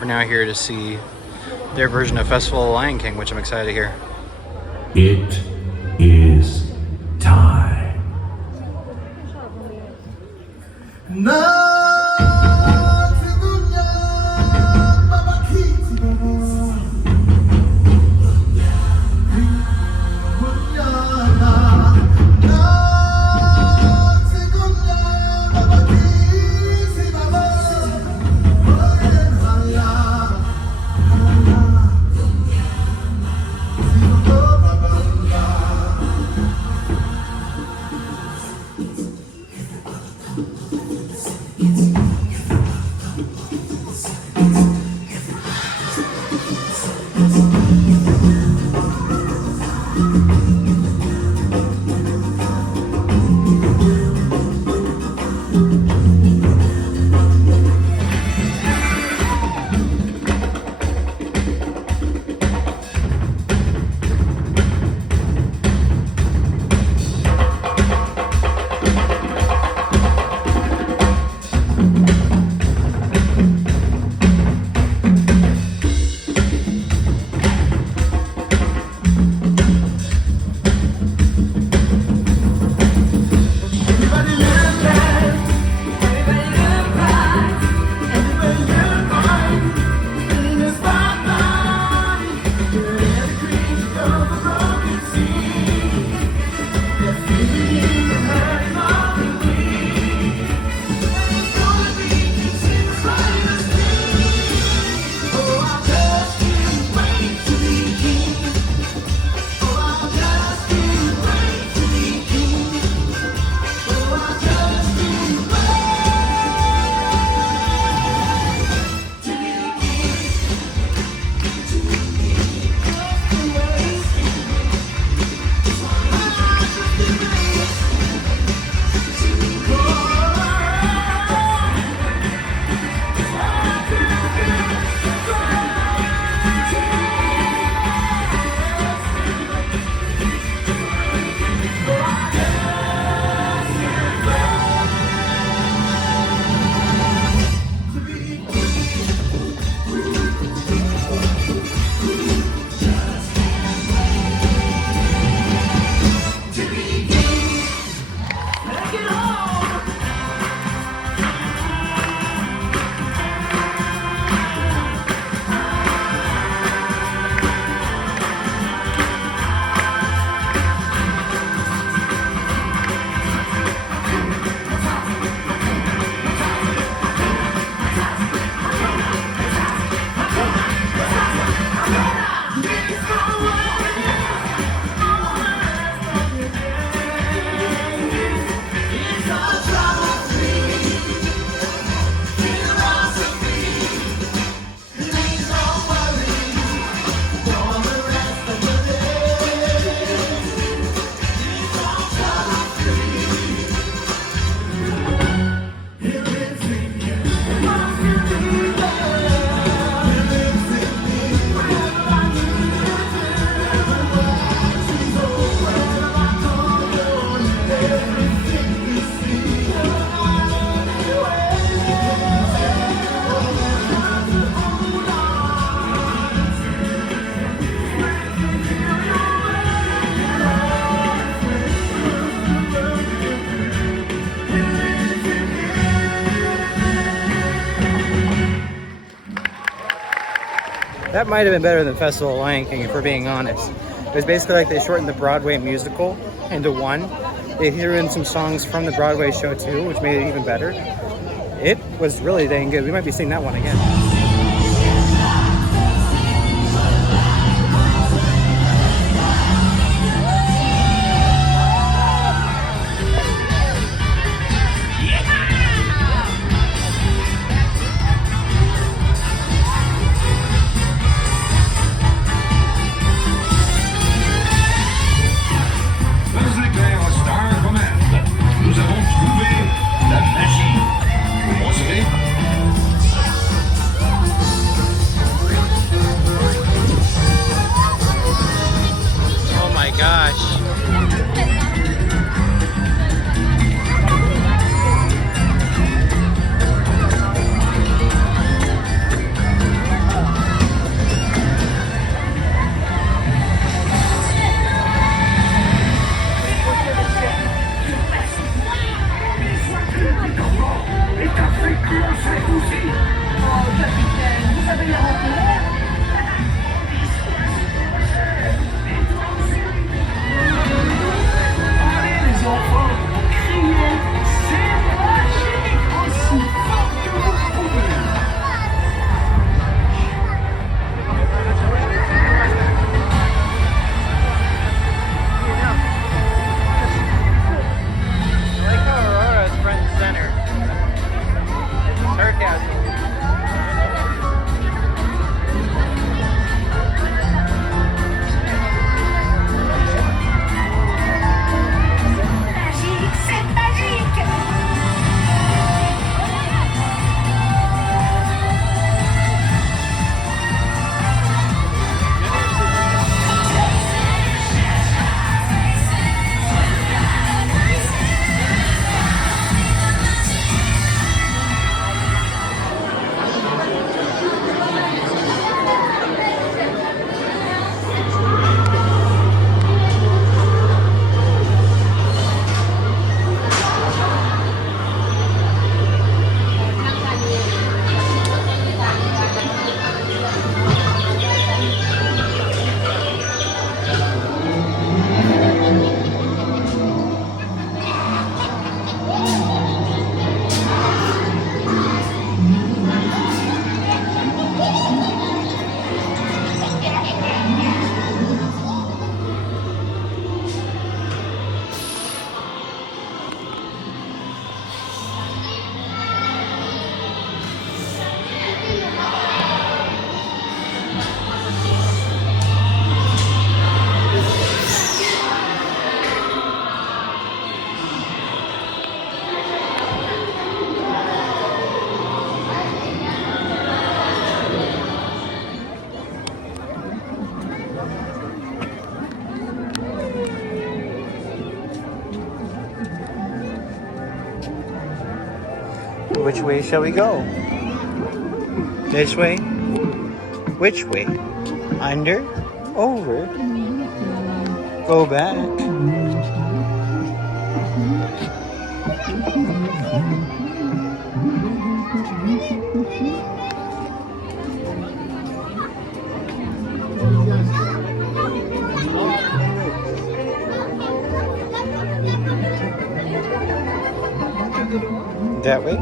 We're now here to see their version of Festival of Lion King, which I'm excited to hear. It is time. No! That might have been better than Festival of Lion King, if we're being honest. It was basically like they shortened the Broadway musical into one. They threw in some songs from the Broadway show too, which made it even better. It was really dang good. We might be seeing that one again. Which way shall we go? This way? Which way? Under? Over? Go back? That way?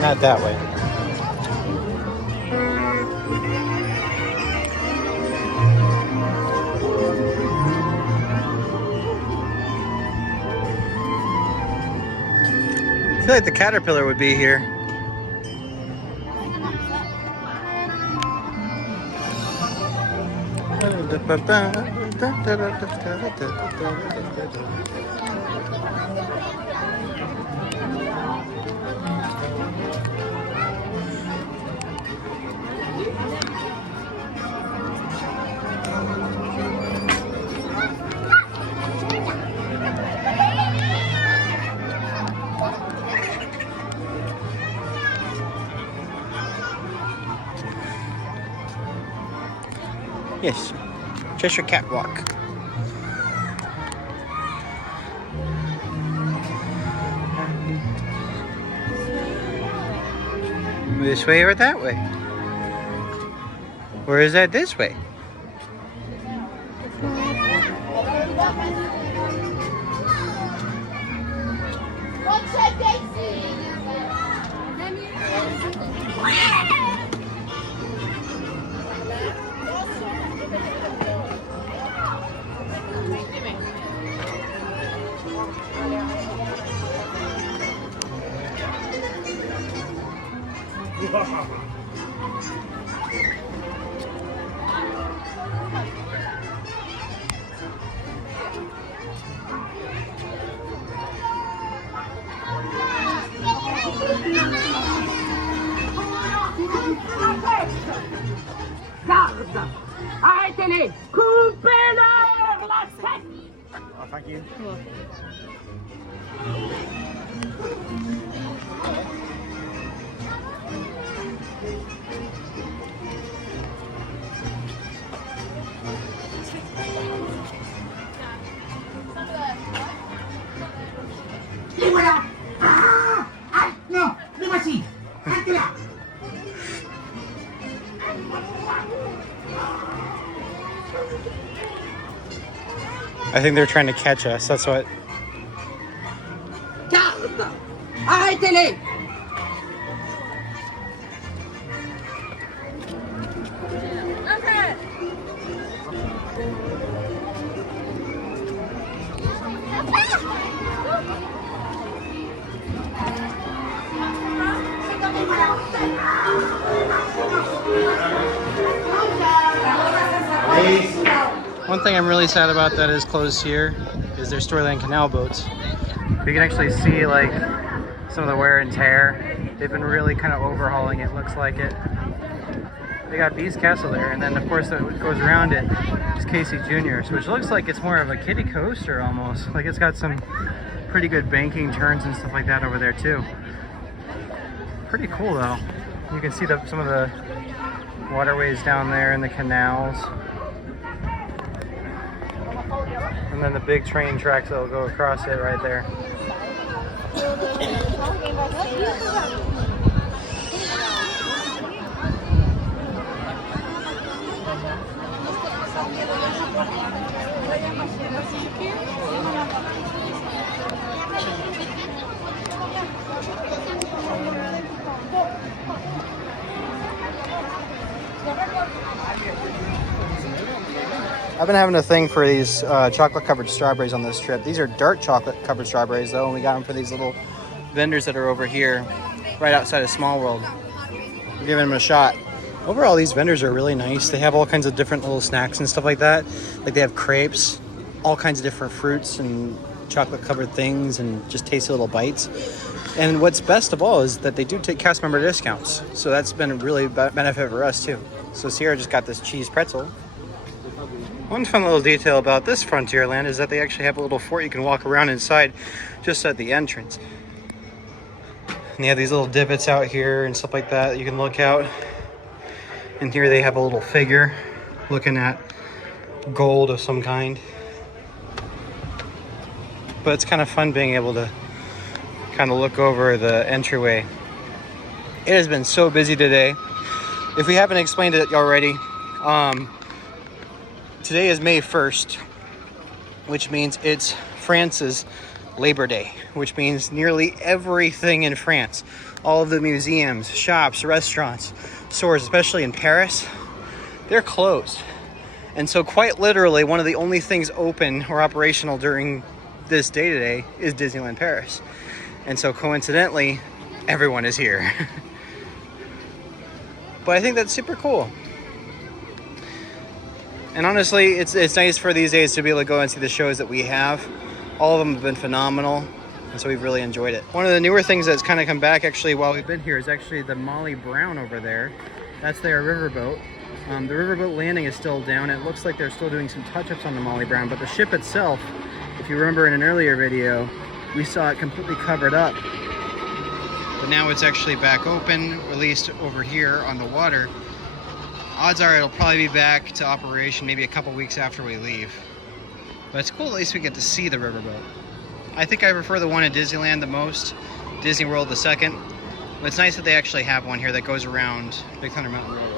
Not that way. I feel like the caterpillar would be here. Yes, Cheshire Catwalk. This way or that way? Or is that this way? Garde! Arrêtez-les! Coupez-leur la tête! Oh, thank you. Et voilà! Ah! Ah! Non! Le voici! Arrêtez là! I think they're trying to catch us. That's what. Garde! Arrêtez-les! One thing I'm really sad about that is closed here is their Storyland Canal boats. You can actually see like some of the wear and tear. They've been really kind of overhauling it, looks like it. They got Beast Castle there, and then of course what goes around it is Casey Jr.'s, which looks like it's more of a kiddie coaster almost. Like it's got some pretty good banking turns and stuff like that over there too. Pretty cool though. You can see some of the waterways down there and the canals. And then the big train tracks that will go across it right there. I've been having a thing for these chocolate covered strawberries on this trip. These are dark chocolate covered strawberries though, and we got them for these little vendors that are over here right outside of Small World. We're giving them a shot. Overall, these vendors are really nice. They have all kinds of different little snacks and stuff like that. Like they have crepes all kinds of different fruits and chocolate covered things and just tasty little bites. And what's best of all is that they do take cast member discounts. So that's been a really benefit for us too. So Sierra just got this cheese pretzel. One fun little detail about this Frontierland is that they actually have a little fort you can walk around inside just at the entrance. And they have these little divots out here and stuff like that you can look out. And here they have a little figure looking at gold of some kind. But it's kind of fun being able to kind of look over the entryway. It has been so busy today. If we haven't explained it already, today is May 1st, which means it's France's Labor Day, which means nearly everything in France, all of the museums, shops, restaurants, stores, especially in Paris, they're closed. And so quite literally, one of the only things open or operational during this day today is Disneyland Paris. And so coincidentally, everyone is here. But I think that's super cool. And honestly, it's nice for these days to be able to go and see the shows that we have. All of them have been phenomenal, and so we've really enjoyed it. One of the newer things that's kind of come back actually while we've been here is actually the Molly Brown over there. That's their riverboat. The riverboat landing is still down. It looks like they're still doing some touch-ups on the Molly Brown, but the ship itself, if you remember in an earlier video, we saw it completely covered up. But now it's actually back open, released over here on the water. Odds are it'll probably be back to operation maybe a couple weeks after we leave. But it's cool, at least we get to see the riverboat. I think I prefer the one at Disneyland the most, Disney World the second. But it's nice that they actually have one here that goes around Big Thunder Mountain Railroad.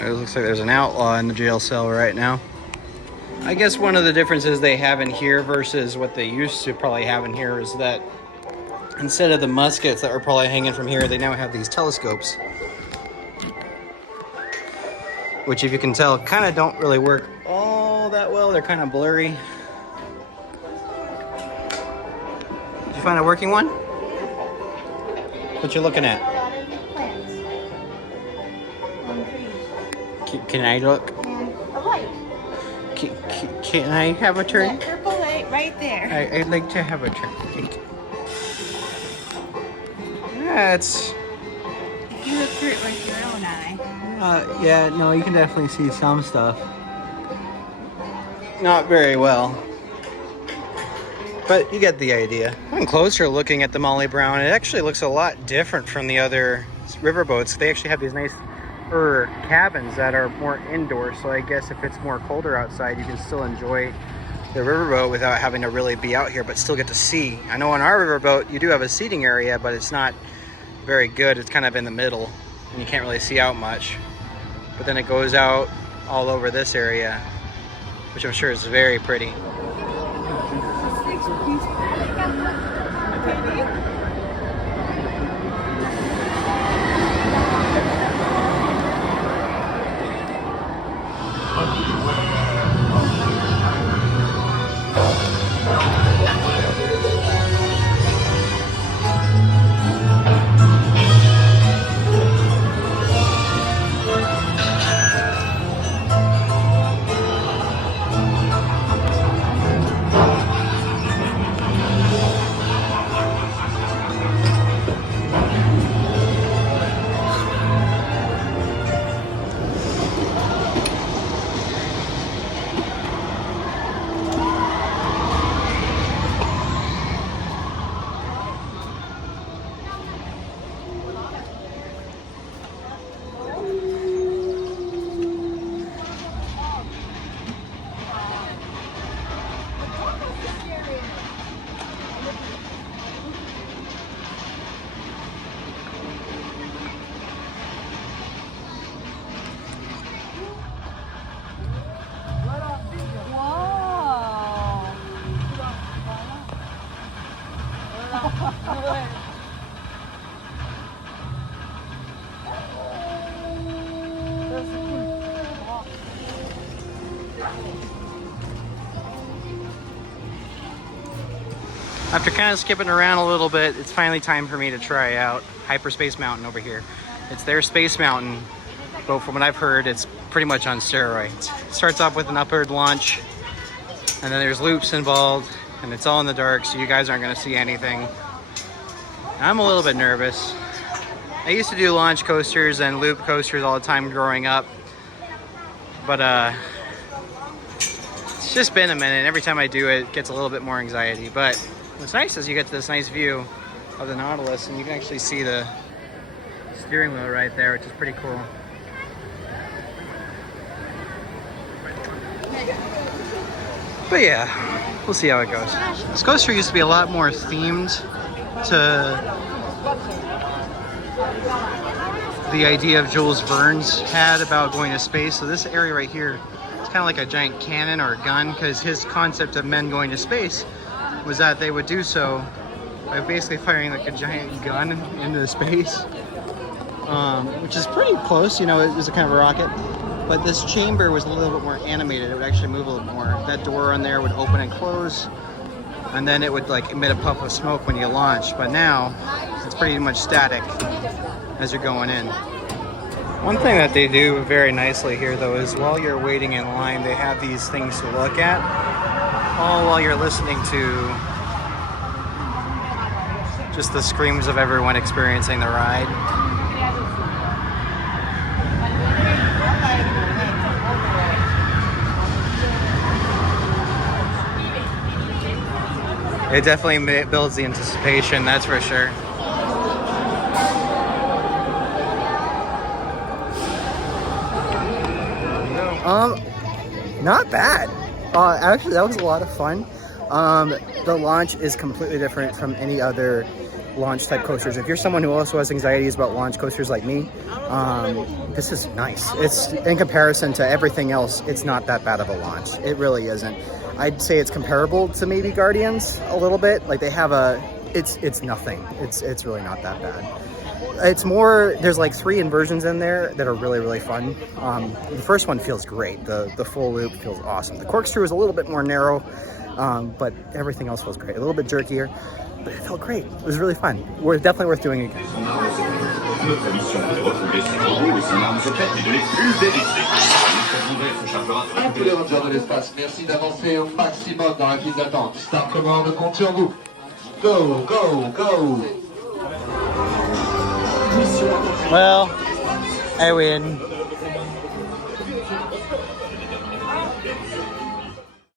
It looks like there's an outlaw in the jail cell right now. I guess one of the differences they have in here versus what they used to probably have in here is that instead of the muskets that were probably hanging from here, they now have these telescopes. Which, if you can tell, kind of don't really work all that well. They're kind of blurry. Did you find a working one? What you looking at? Can I look? And a light. Can I have a turn? That purple light right there. I'd like to have a turn. Thank you. That's... If you look through it with your own eye. yeah, no, you can definitely see some stuff. Not very well. But you get the idea. I'm closer looking at the Molly Brown. It actually looks a lot different from the other riverboats. They actually have these nice cabins that are more indoors, so I guess if it's more colder outside, you can still enjoy the riverboat without having to really be out here, but still get to see. I know on our riverboat, you do have a seating area, but it's not very good. It's kind of in the middle, and you can't really see out much. But then it goes out all over this area, which I'm sure is very pretty. After kind of skipping around a little bit, it's finally time for me to try out Hyperspace Mountain over here. It's their Space Mountain, but from what I've heard, it's pretty much on steroids. It starts off with an upward launch, and then there's loops involved, and it's all in the dark, so you guys aren't going to see anything. I'm a little bit nervous. I used to do launch coasters and loop coasters all the time growing up, but it's just been a minute. Every time I do it, it gets a little bit more anxiety. But what's nice is you get to this nice view of the Nautilus, and you can actually see the steering wheel right there, which is pretty cool. But yeah, we'll see how it goes. This coaster used to be a lot more themed to the idea of Jules Verne's had about going to space. So this area right here, it's kind of like a giant cannon or a gun, because his concept of men going to space was that they would do so by basically firing like a giant gun into space, which is pretty close. You know, it was a kind of a rocket. But this chamber was a little bit more animated. It would actually move a little more. That door on there would open and close, and then it would like emit a puff of smoke when you launch. But now it's pretty much static as you're going in. One thing that they do very nicely here though is while you're waiting in line, they have these things to look at, all while you're listening to just the screams of everyone experiencing the ride. It definitely builds the anticipation, that's for sure. Not bad. Actually, that was a lot of fun. The launch is completely different from any other launch type coasters. If you're someone who also has anxieties about launch coasters like me, this is nice. It's in comparison to everything else, it's not that bad of a launch. It really isn't. I'd say it's comparable to maybe Guardians a little bit. Like they have it's nothing. It's really not that bad. It's more, there's like 3 inversions in there that are really, really fun. The first one feels great. The full loop feels awesome. The corkscrew is a little bit more narrow, but everything else feels great. A little bit jerkier, but it felt great. It was really fun. Definitely worth doing again. Notre mission est de retrouver ces robots et son arme secrète et de les pulvériser. À tous les rangers de l'espace, merci d'avancer au maximum dans la file d'attente. Start commande, compte sur vous. Go, go, go. Well, I win.